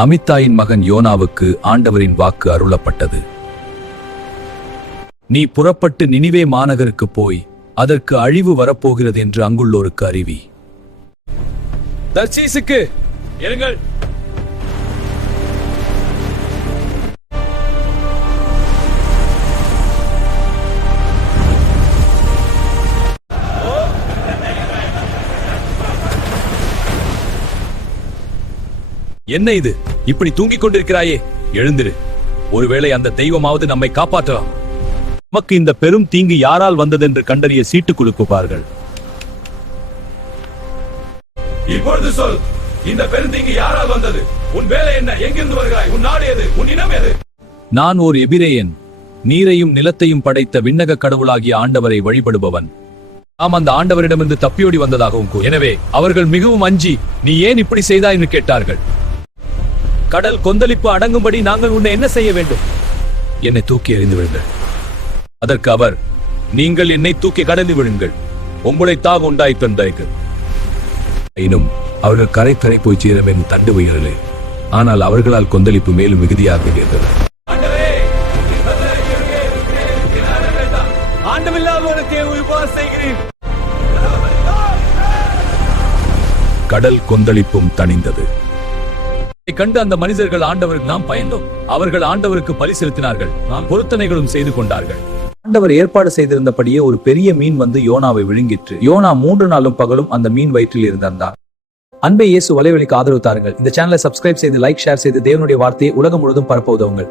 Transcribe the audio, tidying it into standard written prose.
அமித்தாயின் மகன் யோனாவுக்கு ஆண்டவரின் வாக்கு அருளப்பட்டது. நீ புறப்பட்டு நினிவே மாநகருக்கு போய் அதற்கு அழிவு வரப்போகிறது என்று அங்குள்ளோருக்கு அறிவி. தர்சீசுக்கு எழுங்கள். என்ன இது, இப்படி தூங்கிக் கொண்டிருக்கிறாயே? எழுந்திரு. ஒருவேளை அந்த தெய்வமாவது நம்மை காப்பாற்றலாம். நமக்கு இந்த பெரும் தீங்கு யாரால் வந்ததென்று கண்டறிய சீட்டு குலுக்குவார்கள். இப்பொழுது சொல், இந்த பெரும் தீங்கு யாரால் வந்தது? உன் வேலை என்ன? எங்கிருந்து வருகிறாய்? உன் நாடு எது? உன் இனம் எது? நான் ஓர் எபிரேயன், நீரையும் நிலத்தையும் படைத்த விண்ணக கடவுளாகிய ஆண்டவரை வழிபடுபவன். நாம் அந்த ஆண்டவரிடமிருந்து தப்பியோடி வந்ததாகவும் கூறு. எனவே அவர்கள் மிகவும் அஞ்சி, நீ ஏன் இப்படி செய்தாய் என்று கேட்டார்கள். கடல் கொந்தளிப்பு அடங்கும்படி நாங்கள் உன்னை என்ன செய்ய வேண்டும்? என்னை தூக்கி எறிந்து விடுங்கள். அதற்கு அவர், நீங்கள் என்னை தூக்கி கடலில் விழுங்கள், உங்களை தாக உண்டாயிற்று. எனும் அவர்கள் கரைக்கரை போய் சேரவேன் தண்டு வயிறலே. ஆனால் அவர்களால் கொந்தளிப்பு மேலும் மிகுதியாக இருந்தது. கடல் கொந்தளிப்பும் தணிந்தது. கண்டு அந்த மனிதர்கள் ஆண்டவருக்கு நாம் பயந்தோம். அவர்கள் ஆண்டவருக்கு பலி செலுத்தினார்கள், நாம் பொருத்தனைகளும் செய்து கொண்டார்கள். ஆண்டவர் ஏற்பாடு செய்திருந்தபடியே ஒரு பெரிய மீன் வந்து யோனாவை விழுங்கிற்று. யோனா 3 நாளும் பகலும் அந்த மீன் வயிற்றில் இருந்தார். அன்பை இயேசு வலைவலிக்கு ஆதரவு தாருங்கள். இந்த சேனலை சப்ஸ்கிரைப் செய்து லைக் ஷேர் செய்து தேவனுடைய வார்த்தையை உலகம் முழுவதும் பரப்ப உதவுங்கள்.